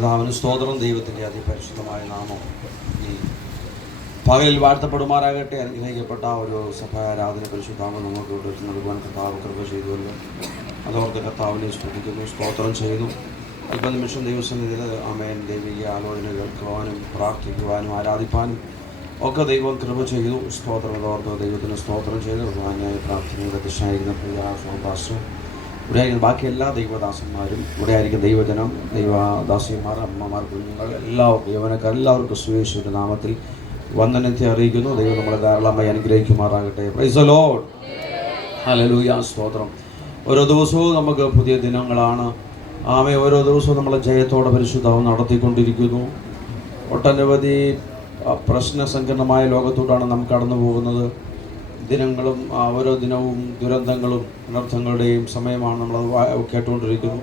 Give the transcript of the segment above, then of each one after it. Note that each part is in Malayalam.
കർത്താവിന് സ്തോത്രം. ദൈവത്തിൻ്റെ അതിപരിശുദ്ധമായ നാമം ഈ പകലിൽ വാഴ്ത്തപ്പെടുമാറാകട്ടെ. അനുഗ്രഹിക്കപ്പെട്ട ഒരു സഭാരാധന പരിശുദ്ധാമം നമുക്ക് ഇവിടെ നൽകുവാൻ കർത്താവ് കൃപ ചെയ്തുവല്ലോ. അതോർത്ത് കർത്താവിനെ സ്തുതിക്കുന്നു, സ്തോത്രം ചെയ്യുന്നു. അല്പനിമിഷം ദൈവസന്നിധിയിൽ ആമേൻ ദൈവിക ആലോചന കേൾക്കുവാനും പ്രാർത്ഥിക്കുവാനും ആരാധിപ്പാനും ഒക്കെ ദൈവം കൃപ ചെയ്തു. സ്തോത്രം. അതോർത്ത് ദൈവത്തിന് സ്തോത്രം ചെയ്തു. ബഹുമാന്യായ പ്രാർത്ഥനയുടെ ദിശയായിരിക്കുന്ന പ്രിയ സോമദാസും ഇവിടെ ആയിരിക്കുന്ന ബാക്കി എല്ലാ ദൈവദാസന്മാരും, ഇവിടെ ആയിരിക്കും ദൈവജനം, ദൈവദാസിമാർ, അമ്മമാർ, കുഞ്ഞുങ്ങൾ, എല്ലാവർക്കും യൗവനക്കാർ എല്ലാവർക്കും സുയേശുവിൻ്റെ നാമത്തിൽ വന്ദനത്തെ അറിയിക്കുന്നു. ദൈവം നമ്മളെ ധാരാളമായി അനുഗ്രഹിക്കുമാറാകട്ടെ. Price the Lord. ഹല്ലേലൂയ. സ്തോത്രം. ഓരോ ദിവസവും നമുക്ക് പുതിയ ദിനങ്ങളാണ്. ആമേ ഓരോ ദിവസവും നമ്മളെ ജയത്തോടെ പരിശുദ്ധവും നടത്തിക്കൊണ്ടിരിക്കുന്നു. ഒട്ടനവധി പ്രശ്നസങ്കീർണമായ ലോകത്തോടാണ് നാം കടന്നു പോകുന്നത്. ദിനങ്ങളും ഓരോ ദിനവും ദുരന്തങ്ങളും അനർത്ഥങ്ങളുടെയും സമയമാണ് നമ്മളത് കേട്ടുകൊണ്ടിരിക്കുന്നു.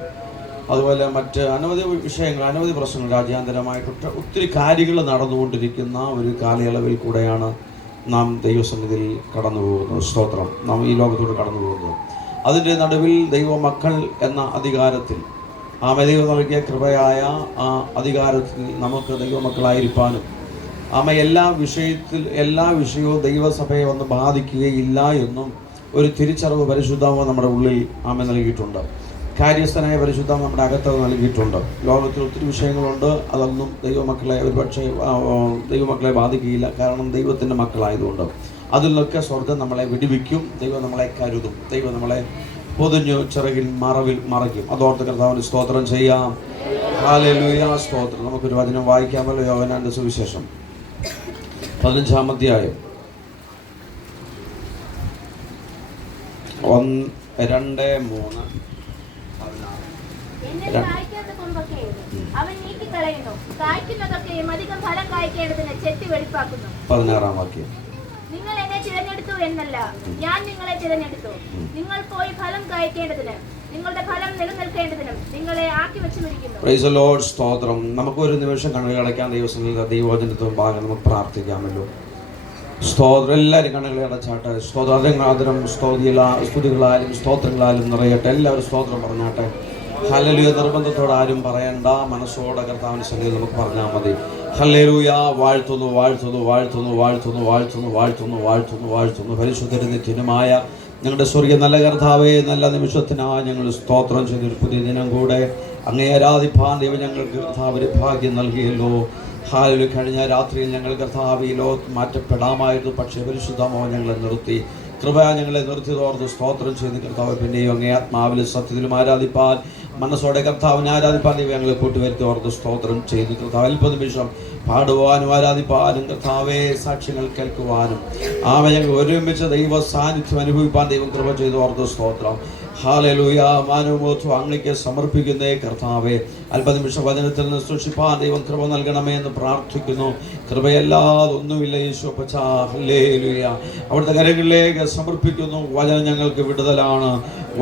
അതുപോലെ മറ്റ് അനവധി വിഷയങ്ങൾ, അനവധി പ്രശ്നങ്ങൾ, രാജ്യാന്തരമായിട്ട് ഒത്തിരി കാര്യങ്ങൾ നടന്നുകൊണ്ടിരിക്കുന്ന ഒരു കാലയളവിൽ കൂടെയാണ് നാം ദൈവസന്നിധിയിൽ കടന്നു പോകുന്നത്. സ്തോത്രം. നാം ഈ ലോകത്തോട് കടന്നു പോകുന്നത്. അതിൻ്റെ നടുവിൽ ദൈവമക്കൾ എന്ന അധികാരത്തിൽ ദൈവം നൽകിയ കൃപയായ ആ അധികാരത്തിൽ നമുക്ക് ദൈവമക്കളായിരിക്കാനും എല്ലാ വിഷയവും ദൈവസഭയെ വന്ന് ബാധിക്കുകയില്ല എന്നും ഒരു തിരിച്ചറിവ് പരിശുദ്ധാത്മ നമ്മുടെ ഉള്ളിൽ നൽകിയിട്ടുണ്ട്. കാര്യസ്ഥനായ പരിശുദ്ധാത്മ നമ്മുടെ അകത്ത് നൽകിയിട്ടുണ്ട്. ലോകത്തിൽ ഒത്തിരി വിഷയങ്ങളുണ്ട്. അതൊന്നും ദൈവമക്കളെ ഒരുപക്ഷെ ദൈവമക്കളെ ബാധിക്കുകയില്ല. കാരണം ദൈവത്തിൻ്റെ മക്കളായതുകൊണ്ട് അതിൽ നിന്നൊക്കെ സ്വർഗം നമ്മളെ വിടുവിക്കും. ദൈവം നമ്മളെ കരുതും. ദൈവം നമ്മളെ പൊതിഞ്ഞു ചിറകിൽ മറയ്ക്കും. അതോർത്ത് കർത്താവിന് സ്തോത്രം ചെയ്യാം. ഹല്ലേലൂയ. സ്തോത്രം. നമുക്കൊരു വചനം വായിക്കാമല്ലോ. യോഹന്നാന്റെ സുവിശേഷം 15-ാം അധ്യായം 1-2-3. അവൻ നീക്കിക്കളയുന്നു, കായ്ക്കുന്നതൊക്കെയും അധികം ഫലം കായ്ക്കേണ്ടതിന് ചെത്തി വെളിപ്പാക്കുന്നു. 16-ാം വാക്യം. നിങ്ങൾ എന്നെ തിരഞ്ഞെടുത്തു എന്നല്ല, ഞാൻ നിങ്ങളെ തിരഞ്ഞെടുത്തു. നിങ്ങൾ പോയി ഫലം കായ്ക്കേണ്ടതിന്, നിങ്ങളുടെ ഫലം നിലനിൽക്കേണ്ടതിനും നിങ്ങളെ ആക്കി വെച്ചുമിരിക്കുന്നു. Price the Lord. സ്തോത്രം. നമുക്ക് ഒരു നിമിഷം കണ്ണുകൾ അടയ്ക്കാൻ ദൈവവചനത്തിന് മുമ്പാകെ നമുക്ക് പ്രാർത്ഥിക്കാമല്ലോ. സ്തോത്രം. എല്ലാവരും കണ്ണുകളെ അടച്ചാട്ടെ. സ്തോത്രം. സ്തുതികളാലും സ്തോത്രങ്ങളാലും നിറയട്ടെ. എല്ലാവരും സ്തോത്രം പറഞ്ഞാട്ടെ. ഹല്ലേലൂയ. നിർബന്ധത്തോടെ ആരും പറയണ്ട, മനസ്സോടെ കർത്താവിന്റെ സന്നിധിയിൽ നമുക്ക് പറഞ്ഞാൽ മതി. ഹല്ലേലൂയ. വാഴ്ത്തുന്നു, വാഴ്ത്തുന്നു, വാഴ്ത്തുന്നു, വാഴ്ത്തുന്നു, വാഴ്ത്തുന്നു, വാഴ്ത്തുന്നു, വാഴ്ത്തുന്നു, വാഴ്ത്തുന്നു. പരിശുദ്ധരും നിത്യനുമായ ഞങ്ങളുടെ സ്വർഗീയ നല്ല കർത്താവേ, നല്ല നിമിഷത്തിനായി ഞങ്ങൾ സ്തോത്രം ചെയ്തൊരു പുതിയ ദിനം കൂടെ അങ്ങേ ആരാധിപ്പാൻ ദൈവം ഞങ്ങൾക്ക് കർത്താവിന് ഭാഗ്യം നൽകിയല്ലോ. ഹല്ലേലൂയ. കഴിഞ്ഞ രാത്രിയിൽ ഞങ്ങൾ കർത്താവിലോ മാറ്റപ്പെടാമായിരുന്നു. പക്ഷേ പരിശുദ്ധമോ ഞങ്ങളെ നിർത്തി, കൃപ ഞങ്ങളെ നിർത്തിയതോർത്ത് സ്തോത്രം ചെയ്ത് കർത്താവ് പിന്നെയും അങ്ങേ ആത്മാവിലും സത്യത്തിലും ആരാധിപ്പാൻ മനസ്സോടെ കർത്താവിനെ ആരാധിപ്പാൻ ദൈവം ഞങ്ങളെ കൂട്ടിവരുത്തി ഓർത്ത് സ്തോത്രം ചെയ്ത് കർത്താവ് അല്പനിമിഷം പാടുവാനും ആരാധിപ്പാനും കർത്താവെ സാക്ഷ്യങ്ങൾ കേൾക്കുവാനും ഞങ്ങൾ ഒരുമിച്ച് ദൈവ സാന്നിധ്യം അനുഭവിപ്പാൻ ദൈവം കൃപ ചെയ്ത് ഓർത്ത് സ്തോത്രം. ഹല്ലേലൂയ. മാനവമോത്വം അങ്ങേക്ക് സമർപ്പിക്കുന്നേ കർത്താവെ. അല്പനിമിഷം വചനത്തിൽ നിന്ന് സൂക്ഷിപ്പാൻ ദൈവം കൃപ നൽകണമേ എന്ന് പ്രാർത്ഥിക്കുന്നു. കൃപയല്ലാതെ ഒന്നുമില്ല യേശുപ്പച്ച. ഹല്ലേലൂയ. അവിടുത്തെ കരങ്ങളിലേക്ക് സമർപ്പിക്കുന്നു. വചനം ഞങ്ങൾക്ക് വിടുതലാണ്,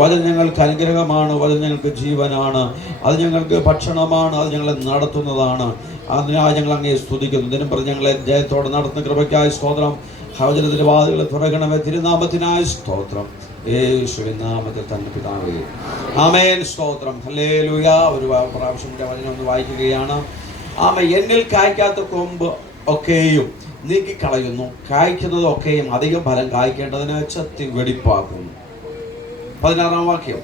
വചനം ഞങ്ങൾക്ക് അനുഗ്രഹമാണ്, വചനം ഞങ്ങൾക്ക് ജീവനാണ്, അത് ഞങ്ങൾക്ക് ഭക്ഷണമാണ്, അത് ഞങ്ങളെ നടത്തുന്നതാണ്. അതിനായി ഞങ്ങൾ അങ്ങേ സ്തുതിക്കുന്നു. ദിനം പറഞ്ഞ് ഞങ്ങളെ ജയത്തോടെ നടത്തുന്ന കൃപയ്ക്കായി സ്തോത്രം. വചനത്തിന്റെ വാതിലുകളെ തുറക്കണമേ. തിരുനാമത്തിനായി സ്തോത്രം. യേശുവിൻ നാമത്തിൽ തന്നെ പിതാവേ. ആമേൻ. സ്തോത്രം. ഹല്ലേലൂയ. ഒരു പ്രാവശ്യം കൂടെ വചനം ഒന്ന് വായിക്കുകയാണ്. എന്നിൽ കായ്ക്കാത്ത കൊമ്പ് ഒക്കെയും നീക്കിക്കളയുന്നു, കായ്ക്കുന്നതൊക്കെയും അധികം ഫലം കായ്ക്കേണ്ടതിന് ചെത്തി വെടിപ്പാക്കുന്നു. 16-ാം വാക്യം.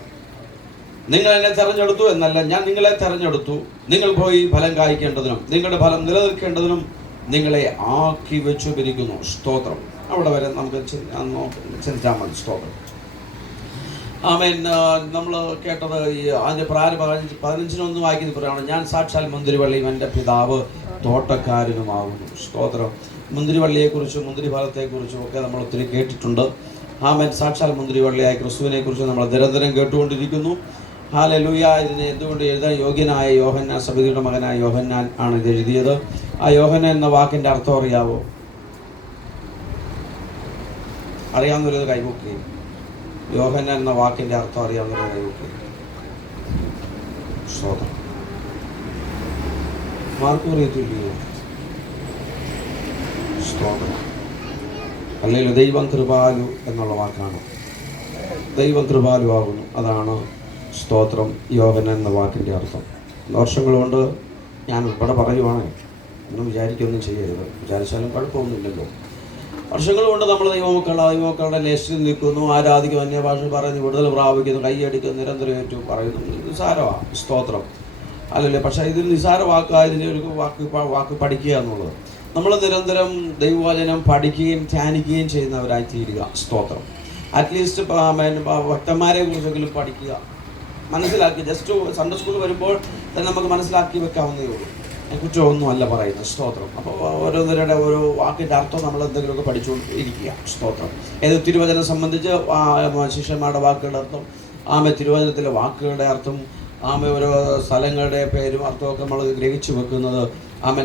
നിങ്ങൾ എന്നെ തെരഞ്ഞെടുത്തു എന്നല്ല, ഞാൻ നിങ്ങളെ തെരഞ്ഞെടുത്തു. നിങ്ങൾ പോയി ഫലം കായ്ക്കേണ്ടതിനും നിങ്ങളുടെ ഫലം നിലനിൽക്കേണ്ടതിനും നിങ്ങളെ ആക്കി വെച്ചുപിരിക്കുന്നു. സ്തോത്രം. അവിടെ വരെ നമുക്ക് ചിന്തിച്ചാൽ മതി. സ്തോത്രം. ആമേൻ. നമ്മൾ കേട്ടത് ഈ അതിൻ്റെ പ്രാരംഭ 15-1 വായിക്കുന്ന പറയുകയാണ്, ഞാൻ സാക്ഷാൽ മുന്തിരിവള്ളിയും എൻ്റെ പിതാവ് തോട്ടക്കാരനുമാകുന്നു. സ്തോത്രം. മുന്തിരിവള്ളിയെക്കുറിച്ചും മുന്തിരിഫലത്തെക്കുറിച്ചും ഒക്കെ നമ്മൾ ഒത്തിരി കേട്ടിട്ടുണ്ട്. ആമേൻ. സാക്ഷാൽ മുന്തിരിവള്ളിയായ ക്രിസ്തുവിനെക്കുറിച്ച് നമ്മൾ നിരന്തരം കേട്ടുകൊണ്ടിരിക്കുന്നു. ഹല്ലേലൂയ. ഇതിനെ എന്തുകൊണ്ട് എഴുതാൻ യോഗ്യനായ യോഹന്നാൻ, സബദിയുടെ മകനായ യോഹന്നാൻ ആണ് ഇത് എഴുതിയത്. ആ യോഹന്നാൻ എന്ന വാക്കിൻ്റെ അർത്ഥം അറിയാവോ? അറിയാവുന്നവരത് കൈവക്കി. യോഹന്നാൻ എന്ന വാക്കിൻ്റെ അർത്ഥം അറിയാവുന്നവരത് കൈവക്കി. സ്തോത്രം. മാർക്കും അറിയത്തില്ലയോ? സ്തോത്രം. അല്ലെങ്കിൽ ദൈവം കൃപാലു എന്നുള്ള വാക്കാണ്. ദൈവം കൃപാലു ആകുന്നു. അതാണ് സ്തോത്രം യോഹന്നാൻ എന്ന വാക്കിൻ്റെ അർത്ഥം. വർഷങ്ങൾ കൊണ്ട് ഞാൻ ഉൾപ്പെടെ പറയുവാണ്, ഒന്നും വിചാരിക്കൊന്നും ചെയ്യരുത്. വിചാരിച്ചാലും കുഴപ്പമൊന്നുമില്ലല്ലോ. വർഷങ്ങൾ കൊണ്ട് നമ്മൾ ദൈവമക്കളുടെ ലിസ്റ്റിൽ നിൽക്കുന്നു, ആരാധിക്കുന്നു, അന്യഭാഷ പറയുന്നു, വിടുതൽ പ്രാപിക്കുന്നു, കൈയടിക്കുന്നു, നിരന്തരം ഏറ്റു പറയുന്നു. നിസ്സാരമാണ്, സ്തോത്രം, അല്ലല്ലേ? പക്ഷേ ഇതിൽ നിസ്സാര വാക്കായതിൻ്റെ ഒരു വാക്ക് പഠിക്കുക എന്നുള്ളത്. നമ്മൾ നിരന്തരം ദൈവവചനം പഠിക്കുകയും ധ്യാനിക്കുകയും ചെയ്യുന്നവരായി തീരുക. സ്തോത്രം. അറ്റ്ലീസ്റ്റ് ഭക്തന്മാരെ കുറിച്ചെങ്കിലും പഠിക്കുക, മനസ്സിലാക്കി. ജസ്റ്റ് സൺഡേ സ്കൂൾ വരുമ്പോൾ തന്നെ നമുക്ക് മനസ്സിലാക്കി വെക്കാവുന്നതേ ഉള്ളൂ. കുറ്റമൊന്നും അല്ല പറയുന്നത്. സ്തോത്രം. അപ്പോൾ ഓരോരുത്തരുടെ ഓരോ വാക്കിൻ്റെ അർത്ഥം നമ്മൾ എന്തെങ്കിലുമൊക്കെ പഠിച്ചുകൊണ്ട് ഇരിക്കുക. സ്തോത്രം. ഏത് തിരുവചനം സംബന്ധിച്ച് ശിഷ്യന്മാരുടെ വാക്കുകളുടെ അർത്ഥം, തിരുവചനത്തിലെ വാക്കുകളുടെ അർത്ഥം, ഓരോ സ്ഥലങ്ങളുടെ പേരും അർത്ഥമൊക്കെ നമ്മൾ ഗ്രഹിച്ചു വെക്കുന്നത്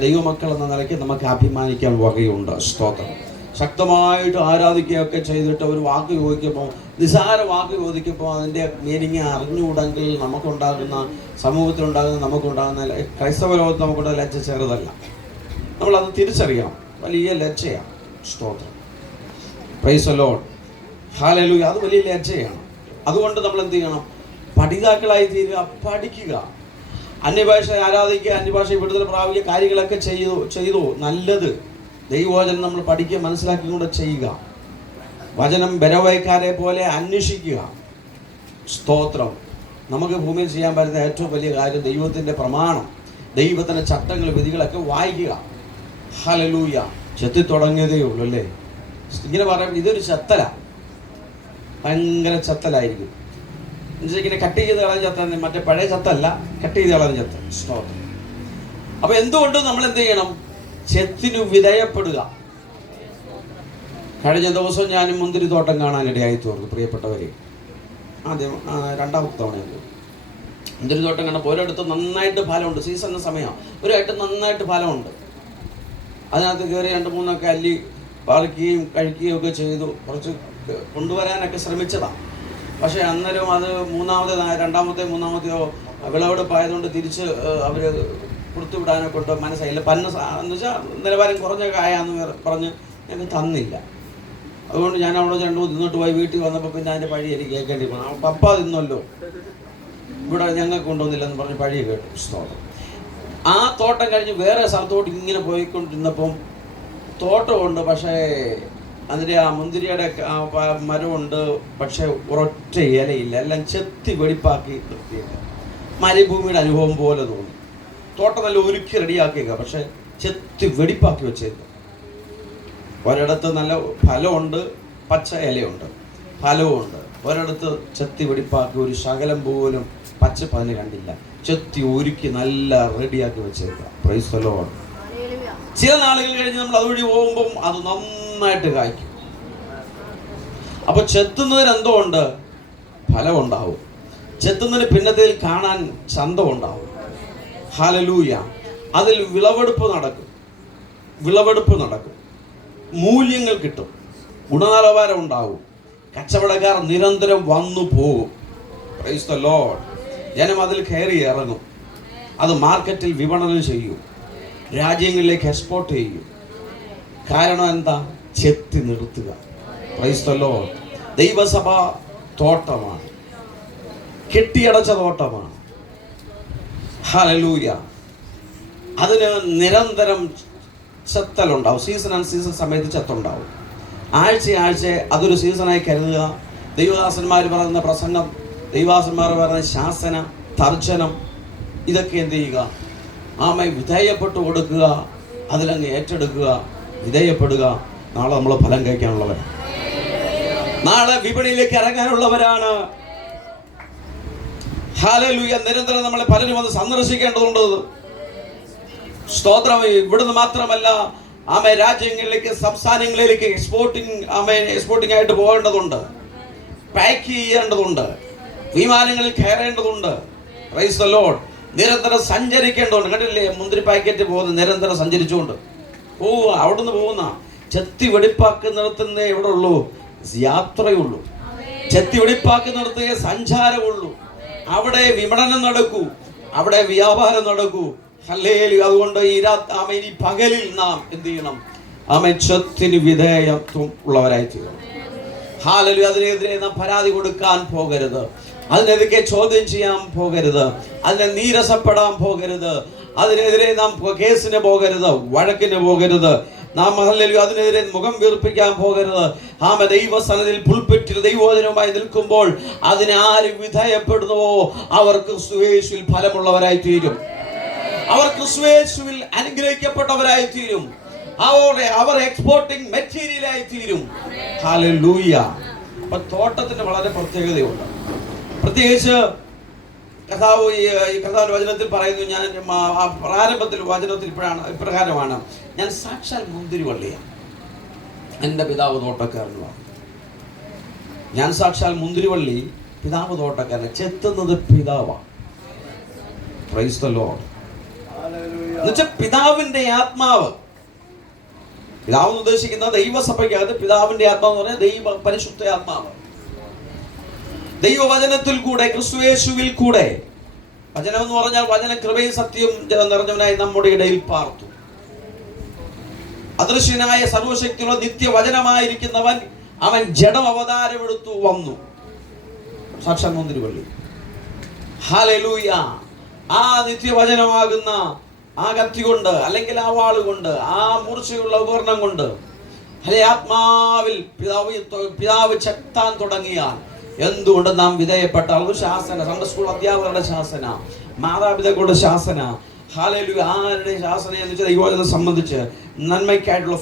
ദൈവമക്കൾ എന്ന നിലയ്ക്ക് നമുക്ക് അഭിമാനിക്കാൻ വകയുണ്ട്. സ്തോത്രം. ശക്തമായിട്ട് ആരാധിക്കുകയൊക്കെ ചെയ്തിട്ട് ഒരു വാക്ക് ചോദിക്കുമ്പോൾ, നിസ്സാര വാക്ക് ചോദിക്കുമ്പോൾ അതിൻ്റെ മീനിങ് അറിഞ്ഞുകൂടെങ്കിൽ നമുക്കുണ്ടാകുന്ന, സമൂഹത്തിലുണ്ടാകുന്ന, നമുക്കുണ്ടാകുന്ന ക്രൈസ്തവ ലോകത്ത് നമുക്കുണ്ടാകുന്ന ലജ്ജ ചെറുതല്ല. നമ്മളത് തിരിച്ചറിയാം, വലിയ ലജ്ജയാണ്. സ്തോത്രം. Price the Lord. ഹല്ലേലൂയ. അത് വലിയ ലജ്ജയാണ്. അതുകൊണ്ട് നമ്മൾ എന്ത് ചെയ്യണം? പഠിതാക്കളായി തീരുക, പഠിക്കുക, അന്യഭാഷ ആരാധിക്കുക, അന്യഭാഷ വിടുതൽ പ്രാപിക്കുക, കാര്യങ്ങളൊക്കെ ചെയ്തു നല്ലത്. ദൈവവചനം നമ്മൾ പഠിക്കുക, മനസ്സിലാക്കിക്കൊണ്ട് ചെയ്യുക. വചനം ബരവയക്കാരെ പോലെ അന്വേഷിക്കുക. സ്തോത്രം. നമുക്ക് ഭൂമിയിൽ ചെയ്യാൻ പറ്റുന്ന ഏറ്റവും വലിയ കാര്യം ദൈവത്തിൻ്റെ പ്രമാണം, ദൈവത്തിൻ്റെ ചട്ടങ്ങൾ, വിധികളൊക്കെ വായിക്കുക. ഹല്ലേലൂയ. ചെത്തി തുടങ്ങിയതേ ഉള്ളൂ അല്ലേ? ഇങ്ങനെ പറയുമ്പോൾ ഇതൊരു ചത്തല, ഭയങ്കര ചത്തലായിരിക്കും. ഇങ്ങനെ കട്ട് ചെയ്ത് കളഞ്ഞ ചത്ത, മറ്റേ പഴയ ചത്തല്ല, കട്ട് ചെയ്ത് കളഞ്ഞ ചത്ത. സ്തോത്രം. അപ്പൊ എന്തുകൊണ്ട് നമ്മൾ എന്ത് ചെയ്യണം? ചെത്തിനു വിധേയപ്പെടുക. കഴിഞ്ഞ ദിവസം ഞാൻ മുന്തിരിത്തോട്ടം കാണാനിടയായി തീർന്നു പ്രിയപ്പെട്ടവരെ. ആദ്യം രണ്ടാമത്തെ തവണയുണ്ട് മുന്തിരിത്തോട്ടം കണ്ടപ്പോൾ ഒരിടത്ത് നന്നായിട്ട് ഫലമുണ്ട്. സീസണിന് സമയമാണ്. ഒരിടത്ത് നന്നായിട്ട് ഫലമുണ്ട്. അതിനകത്ത് കയറി 2-3 അല്ലി പറിക്കുകയും കഴിക്കുകയും ഒക്കെ ചെയ്തു. കുറച്ച് കൊണ്ടുവരാനൊക്കെ ശ്രമിച്ചതാണ്. പക്ഷേ അന്നേരം അത് രണ്ടാമത്തെയോ വിളവെടുപ്പായതുകൊണ്ട് തിരിച്ച് അവർ കൊടുത്തുവിടാനെ കൊണ്ട് മനസ്സായില്ല. എന്ന് വെച്ചാൽ നിലവാരം കുറഞ്ഞ കായാന്ന് പറഞ്ഞ് ഞങ്ങൾക്ക് തന്നില്ല. അതുകൊണ്ട് ഞാൻ അവിടെ 2 തിന്നിട്ട് പോയി വീട്ടിൽ വന്നപ്പോൾ പിന്നെ അതിൻ്റെ പഴി എനിക്ക് കേൾക്കേണ്ടി വന്നു. പപ്പ തിന്നല്ലോ, ഇവിടെ ഞങ്ങൾക്ക് കൊണ്ടുവന്നില്ലെന്ന് പറഞ്ഞ് പഴി കേട്ടു. സ്തോത്രം. ആ തോട്ടം കഴിഞ്ഞ് വേറെ സ്ഥലത്തോട്ട് ഇങ്ങനെ പോയിക്കൊണ്ടിരുന്നപ്പം തോട്ടമുണ്ട്, പക്ഷേ അതിൻ്റെ ആ മുന്തിരിയുടെ മരമുണ്ട്, പക്ഷേ ഒരൊറ്റ ഇലയില്ല. എല്ലാം ചെത്തി വെടിപ്പാക്കി നിർത്തിയില്ല. മരുഭൂമിയുടെ അനുഭവം പോലെ തോന്നി. തോട്ടം നല്ല ഒരുക്കി റെഡിയാക്കിയേക്ക, പക്ഷെ ചെത്തി വെടിപ്പാക്കി വെച്ചേക്ക. ഒരിടത്ത് നല്ല ഫലമുണ്ട്, പച്ച ഇലയുണ്ട്, ഫലവുമുണ്ട്. ഒരിടത്ത് ചെത്തി വെടിപ്പാക്കി ഒരു ശകലം പോലും പച്ചപ്പ് അതിന് കണ്ടില്ല. ചെത്തി ഒരുക്കി നല്ല റെഡിയാക്കി വെച്ചേക്ക. Price the Lord. ചില നാളുകൾ കഴിഞ്ഞ് നമ്മൾ അതുവഴി പോകുമ്പം അത് നന്നായിട്ട് കായ്ക്കും. അപ്പൊ ചെത്തുന്നതിന് എന്തോ ഉണ്ട്? ഫലമുണ്ടാവും. ചെത്തുന്നതിന് പിന്നത്തിൽ കാണാൻ ചന്തമുണ്ടാവും. ഹല്ലേലൂയ. അതിൽ വിളവെടുപ്പ് നടക്കും, മൂല്യങ്ങൾ കിട്ടും, ഗുണനിലവാരം ഉണ്ടാവും, കച്ചവടക്കാർ നിരന്തരം വന്നു പോകും. Price the Lord. ജനം അതിൽ കയറി ഇറങ്ങും, അത് മാർക്കറ്റിൽ വിപണനം ചെയ്യും, രാജ്യങ്ങളിലേക്ക് എക്സ്പോർട്ട് ചെയ്യും. കാരണം എന്താ? ചെത്തി നിർത്തുക. Price the Lord. ദൈവസഭ തോട്ടമാണ്, കെട്ടിയടച്ച തോട്ടമാണ്. ഹല്ലേലൂയ. അതിന് നിരന്തരം ചെത്തലുണ്ടാവും. സീസൺ സമയത്ത് ചെത്തുണ്ടാവും. ആഴ്ച അതൊരു സീസണായി കരുതുക. ദൈവദാസന്മാർ പറയുന്ന പ്രസംഗം, ദൈവദാസന്മാർ പറയുന്ന ശാസന, തർജ്ജനം, ഇതൊക്കെ എന്ത് ചെയ്യുക? വിധേയപ്പെട്ടു കൊടുക്കുക, അതിലങ്ങ് ഏറ്റെടുക്കുക, വിധേയപ്പെടുക. നാളെ നമ്മൾ ഫലം കഴിക്കാനുള്ളവരാണ്, നാളെ വിപണിയിലേക്ക് ഇറങ്ങാനുള്ളവരാണ്. ഹല്ലേലൂയ. നിരന്തരം നമ്മളെ പലരും വന്ന് സന്ദർശിക്കേണ്ടതുണ്ട്. സ്തോത്രം. ഇവിടുന്ന് മാത്രമല്ല, രാജ്യങ്ങളിലേക്ക്, സംസ്ഥാനങ്ങളിലേക്ക് എക്സ്പോർട്ടിംഗ് ആയിട്ട് പോകേണ്ടതുണ്ട്, പാക്ക് ചെയ്യേണ്ടതുണ്ട്, വിമാനങ്ങളിൽ കയറേണ്ടതുണ്ട്. Price the Lord. നിരന്തരം സഞ്ചരിക്കേണ്ടതുണ്ട്. കണ്ടില്ലേ മുന്തിരി പാക്കറ്റ് പോകുന്ന, നിരന്തരം സഞ്ചരിച്ചുകൊണ്ട് പോവുക. അവിടുന്ന് പോകുന്ന ചെത്തി വെടിപ്പാക്കുന്നിടത്തുനിന്നേ എവിടെ ഉള്ളൂ? യാത്രയുള്ളൂ. ചെത്തി വെടിപ്പാക്കുന്നിടത്തേ സഞ്ചാരമുള്ളൂ. അവിടെ വിപണനം നടക്കൂ, അവിടെ വ്യാപാരം നടക്കൂ. ഹല്ലേലൂയ. അതുകൊണ്ട് ഈ പകലിൽ നാം എന്ത് ചെയ്യണം? ചെത്തിന് വിധേയത്വം ഉള്ളവരായി തീരണം. ഹല്ലേലൂയ. അതിനെതിരെ നാം പരാതി കൊടുക്കാൻ പോകരുത്, അതിനെതിരെ ചോദ്യം ചെയ്യാൻ പോകരുത്, അതിനെ നീരസപ്പെടാൻ പോകരുത്. അതിനെതിരെ നാം കേസിന് പോകരുത്, വഴക്കിന് പോകരുത്, നാം അതിനെതിരെ മുഖം വീർപ്പിക്കാൻ പോകരുത്. ദൈവസന്നിധിയിൽ പുൽപ്പെറ്റിൽ ദൈവവചനവുമായി നിൽക്കുമ്പോൾ അതിനെ ആര് വിധേയപ്പെടുന്നുവോ അവർ ക്രിസ്തുയേശുവിൽ ഫലമുള്ളവരായി തീരും. അവർ ക്രിസ്തുയേശുവിൽ അനുഗ്രഹിക്കപ്പെട്ടവരായി തീരും. അവർ എക്സ്പോർട്ടിംഗ് മെറ്റീരിയലായി തീരും. ഹല്ലേലൂയ. അപ്പൊ തോട്ടത്തിന് വളരെ പ്രത്യേകതയുണ്ട്. പ്രത്യേകിച്ച് കർത്താവിന്റെ വചനത്തിൽ പറയുന്നു, ഞാൻ പ്രാരംഭത്തിൽ വചനത്തിൽ ഇപ്രകാരമാണ്, ഞാൻ സാക്ഷാൽ മുന്തിരിവള്ളിയാണ്, എൻ്റെ പിതാവ് തോട്ടക്കാരനുമാണ്. ഞാൻ സാക്ഷാൽ മുന്തിരിവള്ളി, പിതാവ് തോട്ടക്കാരൻ, ചെത്തുന്നത് പിതാവാണ്. Price the Lord. എന്നുവെച്ചാൽ പിതാവിന്റെ ആത്മാവ്, പിതാവ് ഉദ്ദേശിക്കുന്ന ദൈവസഭയ്ക്കകത്ത് പിതാവിന്റെ ആത്മാവ് എന്ന് പറഞ്ഞാൽ ദൈവ പരിശുദ്ധ ആത്മാവ്. ദൈവവചനത്തിൽ കൂടെ, ക്രിസ്തുയേശുവിൽ കൂടെ, വചനം എന്ന് പറഞ്ഞാൽ വചന കൃപയും സത്യം നിറഞ്ഞവനായി നമ്മുടെ ഇടയിൽ പാർത്തു. അദൃശ്യനായ സർവശക്തിയുള്ള നിത്യവചനമായിരിക്കുന്നവൻ അവൻ ജഡം അവതാരമെടുത്തു വന്നു. സാക്ഷാൽ മുന്തിരിവള്ളി. ഹല്ലേലൂയ. ആ നിത്യവചനമാകുന്ന ആ കത്തി കൊണ്ട്, അല്ലെങ്കിൽ ആ വാള് കൊണ്ട്, ആ മൂർച്ചയുള്ള ഉപകരണം കൊണ്ട് ആത്മാവിൽ പിതാവ് ചെത്താൻ തുടങ്ങിയാൽ എന്തുകൊണ്ട് നാം വിധേയപ്പെട്ടാൽ ഒരു ശാസന, സൺഡേ സ്കൂൾ അധ്യാപകരുടെ ശാസന, മാതാപിതാക്കളുടെ ശാസന, ഹല്ലേലൂയ, ആരുടെ ശാസന എന്ന് വെച്ചാൽ ദൈവവചനം സംബന്ധിച്ച് നന്മയ്ക്കായിട്ടുള്ള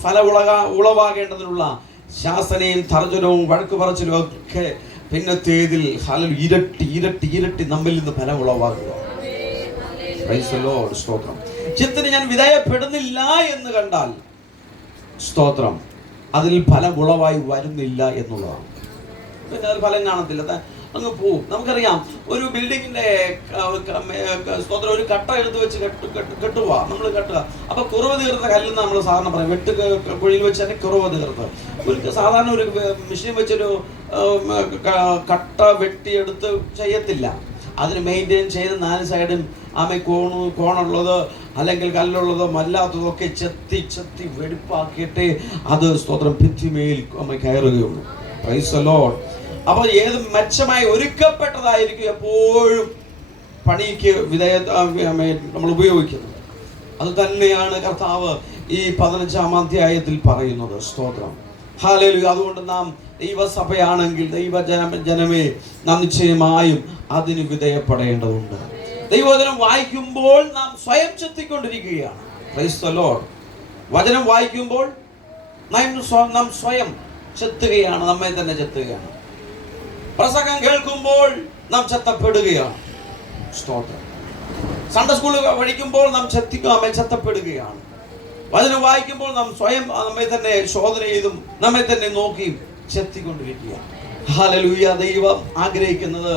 ഉളവാകേണ്ടതിനുള്ള ശാസനയും തർജ്ജനവും വഴക്ക് പറച്ചിലും ഒക്കെ പിന്നത്തേതിൽ ഇരട്ടി ഇരട്ടി ഇരട്ടി നമ്മിൽ നിന്ന് ഫലം ഉളവാക്കുക. Price the Lord. സ്തോത്രം. ചിത്തിന് ഞാൻ വിധേയപ്പെടുന്നില്ല എന്ന് കണ്ടാൽ സ്തോത്രം, അതിൽ ഫലം ഉളവായി വരുന്നില്ല എന്നുള്ളതാണ്. പിന്നെ അതിൽ ഫലം കാണത്തില്ല, അങ്ങ് പോവും. നമുക്കറിയാം, ഒരു ബിൽഡിങ്ങിന്റെ സ്തോത്രം ഒരു കട്ട എടുത്ത് വെച്ച് കെട്ടുക, നമ്മൾ കെട്ടുക. അപ്പൊ കുറവ് തീർത്ത കല്ലെന്ന് നമ്മൾ സാധാരണ പറയും, വെട്ട് കുഴിയിൽ വെച്ച് തന്നെ കുറവ് തീർത്ത്. ഒരു സാധാരണ ഒരു മെഷീൻ വെച്ചൊരു കട്ട വെട്ടിയെടുത്ത് ചെയ്യത്തില്ല. അതിന് മെയിൻറ്റെയിൻ ചെയ്ത് 4 സൈഡും കോണുള്ളത് അല്ലെങ്കിൽ കല്ലുള്ളതോ അല്ലാത്തതൊക്കെ ചെത്തി ചെത്തി വെടിപ്പാക്കിയിട്ട് അത് സ്തോത്രം ഭിത്തിമേൽ കയറുകയുള്ളൂ. Praise the Lord. അപ്പോൾ ഏത് മെച്ചമായി ഒരുക്കപ്പെട്ടതായിരിക്കും എപ്പോഴും പണിക്ക് നമ്മൾ ഉപയോഗിക്കുന്നത്. അത് തന്നെയാണ് കർത്താവ് ഈ 15-ാം അധ്യായത്തിൽ പറയുന്നത്. സ്തോത്രം. ഹല്ലേലൂയ. അതുകൊണ്ട് നാം ദൈവസഭയാണെങ്കിൽ, ദൈവജനമേ, നാം നിശ്ചയമായും അതിന് വിധേയപ്പെടേണ്ടതുണ്ട്. ദൈവവചനം വായിക്കുമ്പോൾ നാം സ്വയം ചെത്തിക്കൊണ്ടിരിക്കുകയാണ്. Price the Lord. വചനം വായിക്കുമ്പോൾ നാം സ്വയം ചെത്തുകയാണ്, നമ്മെ തന്നെ ചെത്തുകയാണ്. പ്രസംഗം കേൾക്കുമ്പോൾ നാം ചെത്തപ്പെടുകയാണ്. സ്തോത്രം. സൺഡേ സ്കൂളിൽ പഠിക്കുമ്പോൾ നാം ചെത്തപ്പെടുകയാണ്. വചനം വായിക്കുമ്പോൾ നാം സ്വയം നമ്മെ തന്നെ ശോധന ചെയ്തും നമ്മെ തന്നെ നോക്കിയും ചെത്തിക്കൊണ്ടിരിക്കുകയാണ്. ഹല്ലേലൂയ. ദൈവം ആഗ്രഹിക്കുന്നത്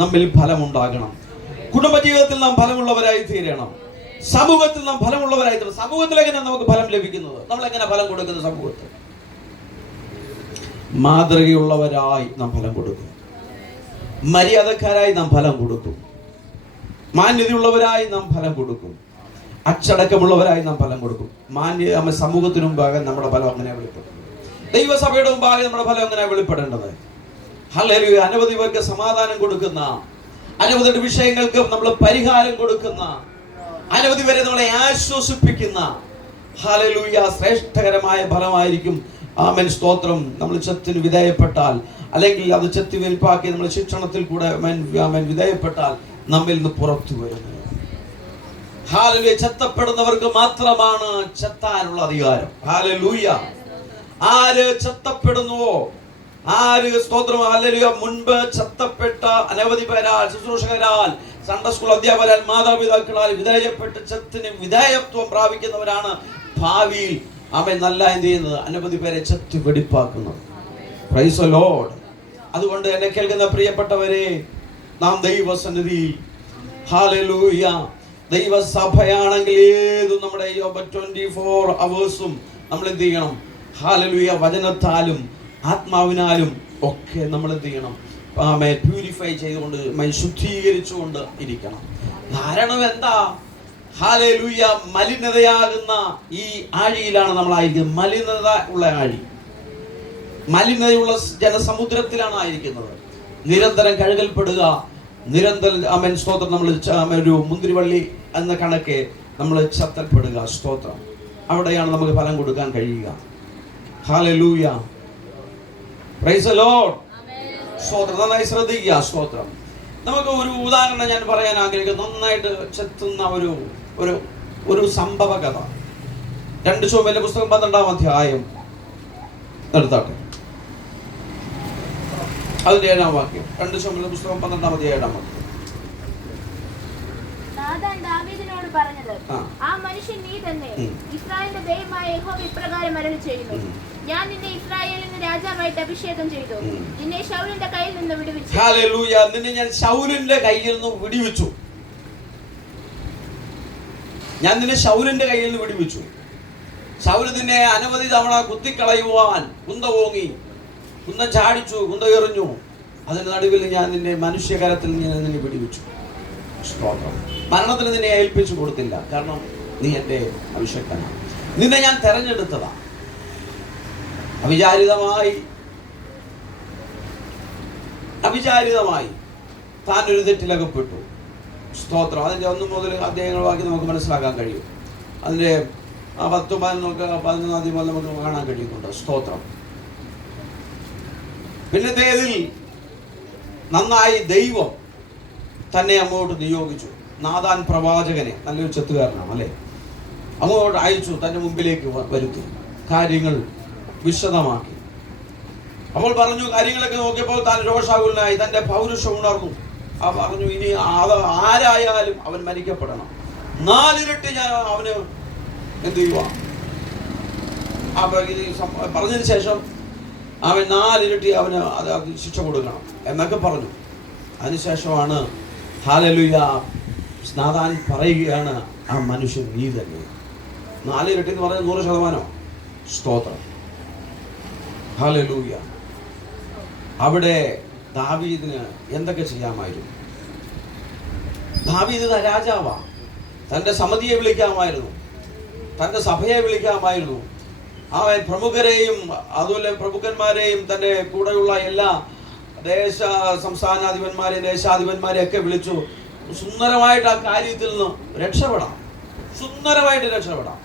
നമ്മിൽ ഫലമുണ്ടാകണം. കുടുംബജീവിതത്തിൽ നാം ഫലമുള്ളവരായി തീരണം. സമൂഹത്തിൽ നാം ഫലമുള്ളവരായി തീരണം. സമൂഹത്തിൽ എങ്ങനെ നമുക്ക് ഫലം ലഭിക്കുന്നത്? നമ്മൾ എങ്ങനെ ഫലം കൊടുക്കുന്നത്? സമൂഹത്തിൽ മാതൃകയുള്ളവരായി നാം ഫലം കൊടുക്കും. മര്യാദക്കാരായി നാം ഫലം കൊടുക്കും. മാന്യതയുള്ളവരായി നാം ഫലം കൊടുക്കും. അച്ചടക്കമുള്ളവരായി നാം ഫലം കൊടുക്കും. സമൂഹത്തിന് മുമ്പാകെ നമ്മുടെ ഫലം അങ്ങനെ വെളിപ്പെടും. ദൈവസഭയുടെ മുമ്പാകെ നമ്മുടെ ഫലം അങ്ങനെ വെളിപ്പെടേണ്ടത്. ഹല്ലേലൂയ. അനവധി പേർക്ക് സമാധാനം കൊടുക്കുന്ന, അനവധി വിഷയങ്ങൾക്ക് നമ്മൾ പരിഹാരം കൊടുക്കുന്ന, അനവധി പേരെ നമ്മളെ ആശ്വസിപ്പിക്കുന്ന, ഹല്ലേലൂയ, ശ്രേഷ്ഠകരമായ ഫലമായിരിക്കും. ആമേൻ. സ്തോത്രം. നമ്മൾ ചെത്തിന് വിധേയപ്പെട്ടാൽ, അല്ലെങ്കിൽ അത് ചെത്തി വെൽപ്പാക്കി നമ്മൾ ശിക്ഷണത്തിൽ കൂടെ വിധേയപ്പെട്ടാൽ നമ്മിൽ നിന്ന് പുറത്തു വരുന്നത്. ഹല്ലേലൂയ. ചെത്തപ്പെടുന്നവർക്ക് മാത്രമാണ് ചെത്താനുള്ള അധികാരം. ഹല്ലേലൂയ. ആര് ചെത്തപ്പെടുന്നുവോ, ആര് സ്തോത്രം, ഹല്ലേലൂയ, മുൻപ് ചെത്തപ്പെട്ട അനവധി പേരാൽ, ശുശ്രൂഷകരാൽ, സൺഡേ സ്കൂൾ അധ്യാപകരാൽ, മാതാപിതാക്കളാൽ വിധേയപ്പെട്ട് ചെത്തിന് വിധേയത്വം പ്രാപിക്കുന്നവരാണ് ഭാവിയിൽ അവൻ നല്ല എന്ത് ചെയ്യുന്നത്? അനവധി പേരെ ചെത്തി വെടിപ്പാക്കുന്നത്. Price the Lord. അതുകൊണ്ട് എന്നെ കേൾക്കുന്ന പ്രിയപ്പെട്ടവരെ, നാം ദൈവസന്നിധിയിൽ, ഹല്ലേലൂയ, ദൈവസഭയാണെങ്കിൽ ഏതും നമ്മുടെ 24 അവേഴ്സും നമ്മൾ എന്ത് ചെയ്യണം? ഹല്ലേലൂയ, വചനത്താലും ആത്മാവിനാലും ഒക്കെ നമ്മൾ എന്ത് ചെയ്യണം? പ്യൂരിഫൈ ചെയ്തുകൊണ്ട്, ശുദ്ധീകരിച്ചുകൊണ്ട് ഇരിക്കണം. കാരണം എന്താ? ഹല്ലേലൂയ, മലിനതയാകുന്ന ഈ ആഴിയിലാണ് നമ്മളായിരിക്കുന്നത്. മലിനത ഉള്ള ആഴി, മലിനതയുള്ള ജനസമുദ്രത്തിലാണ് ആയിരിക്കുന്നത്. നിരന്തരം കഴുകൽപ്പെടുക, നിരന്തരം സ്തോത്രം. നമ്മൾ ഒരു മുന്തിരിവള്ളി എന്ന കണക്കെ നമ്മൾ ശക്തപ്പെടുക. സ്തോത്രം. അവിടെയാണ് നമുക്ക് ഫലം കൊടുക്കാൻ കഴിയുക. ഹല്ലേലൂയ. Price the Lord. സ്തോത്രം. നന്നായി ശ്രദ്ധിക്കുക. സ്തോത്രം. നമുക്ക് ഒരു ഉദാഹരണം ഞാൻ പറയാൻ ആഗ്രഹിക്കുന്നു. നന്നായിട്ട് ചെത്തുന്ന ഒരു സംഭവ കഥ. 2 ശമൂവേലിന്റെ പുസ്തകം 12-ാം അധ്യായം എടുത്താട്ടെ. അതിന്റെ 7-ാം വാക്യം. 2 ശമൂവേലിന്റെ പുസ്തകം 12-ാം അധ്യായം 7-ാം വാക്യം. നാഥാൻ ദാവീദിനോട് പറഞ്ഞത്, ആ മനുഷ്യൻ നീ തന്നെ. ഇസ്രായേലിന്റെ ദൈവമായ യഹോവ ഇപ്രകാരം അരുളിച്ചെയ്യുന്നു, ഞാൻ നിന്നെ ഇസ്രായേലിന് രാജാവായിട്ട് അഭിഷേകം ചെയ്തു, നിന്നെ ശൗലിന്റെ കയ്യിൽ നിന്ന് വിടുവിച്ചു. ഹല്ലേലൂയ. നിന്നെ ഞാൻ ശൗലിന്റെ കയ്യിൽ നിന്ന് വിടുവിച്ചു. ഞാൻ നിന്നെ ശൗലിന്റെ കയ്യിൽ നിന്ന് വിടുവിച്ചു. ശൗല് നിന്നെ അനവധി തവണ കുത്തിക്കളയുവാൻ കുന്ത ഓങ്ങി, കുന്ത ചാടിച്ചു, കുന്ത എറിഞ്ഞു. അതിന് നടുവിൽ ഞാൻ നിന്നെ മനുഷ്യകരത്തിൽ നിന്നെ വിടുവിച്ചു. മരണത്തിന് നിന്നെ ഏൽപ്പിച്ചു കൊടുത്തില്ല. കാരണം നീ എൻ്റെ അഭിഷേകനാണ്. നിന്നെ ഞാൻ തെരഞ്ഞെടുത്തതാ. അവിചാരിതമായി താൻ ഒരു തെറ്റിലകപ്പെട്ടു. സ്തോത്രം. അതിൻ്റെ 1 മുതൽ അധ്യായങ്ങളാക്കി നമുക്ക് മനസ്സിലാക്കാൻ കഴിയും. അതിൻ്റെ 10, 11 മുതൽ നമുക്ക് കാണാൻ കഴിയുന്നുണ്ട്. സ്തോത്രം. പിന്നത്തേതിൽ നന്നായി ദൈവം തന്നെ അങ്ങോട്ട് നിയോഗിച്ചു. നാഥാൻ പ്രവാചകനെ, നല്ലൊരു ചെത്തുകാരനാണ് അല്ലേ, അങ്ങോട്ട് അയച്ചു, തൻ്റെ മുമ്പിലേക്ക് വരുത്തി, കാര്യങ്ങൾ വിശദമാക്കി. അപ്പോൾ പറഞ്ഞു, കാര്യങ്ങളൊക്കെ നോക്കിയപ്പോൾ താൻ രോഷാകുലനായി, തൻ്റെ പൗരുഷം ഉണർന്നു. പറഞ്ഞു, ഇനി ആരായാലും അവൻ മരിക്കപ്പെടണം. 4 ഇരട്ടി ഞാൻ അവന് എന്ത് ചെയ്യുക. ഇത് പറഞ്ഞതിന് ശേഷം അവൻ 4 ഇരട്ടി അവന് അത് ശിക്ഷ കൊടുക്കണം എന്നൊക്കെ പറഞ്ഞു. അതിനുശേഷമാണ് ഹല്ലേലൂയ നാഥാൻ പറയുകയാണ്, ആ മനുഷ്യൻ നീ തന്നെ. 4 ഇരട്ടി എന്ന് പറഞ്ഞാൽ 100%. സ്തോത്രം. ഹല്ലേലൂയ. അവിടെ ദാവീദിന് എന്തൊക്കെ ചെയ്യാമായിരുന്നു? ദാവീദ് രാജാവാ. തൻ്റെ സമിതിയെ വിളിക്കാമായിരുന്നു, തൻ്റെ സഭയെ വിളിക്കാമായിരുന്നു. അവൻ പ്രമുഖരെയും അതുപോലെ പ്രഭുക്കന്മാരെയും തൻ്റെ കൂടെയുള്ള എല്ലാ സംസ്ഥാനാധിപന്മാരെയും ദേശാധിപന്മാരെയൊക്കെ വിളിച്ചു. സുന്ദരമായിട്ട് ആ കാര്യത്തിൽ നിന്ന് രക്ഷപ്പെടാം. സുന്ദരമായിട്ട് രക്ഷപ്പെടാം.